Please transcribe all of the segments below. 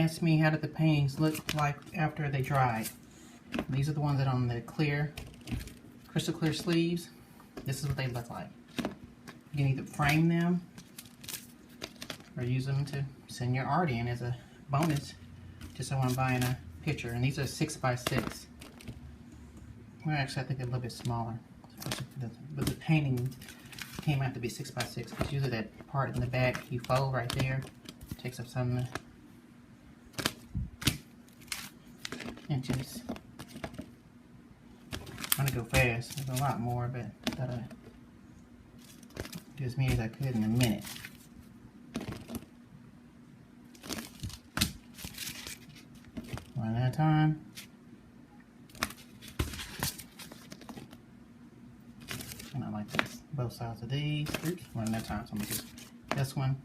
asked me how did the paintings look like after they dried. These are the ones that are on the clear, crystal clear sleeves. This is what they look like. You can either frame them or use them to send your art in as a bonus to someone buying a picture. And these are 6x6. Well, actually, I think they're a little bit smaller. But the painting came out to be 6x6 because usually that part in the back you fold right there takes up some inches. I'm gonna go fast. There's a lot more, but I thought I'd do as many as I could in a minute. One at a time. And I like this, both sides of these. Oops, one at a time. So I'm gonna do this one.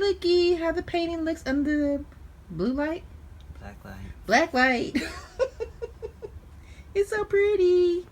Looky how the painting looks under the blue light. Black light. Black light. It's so pretty.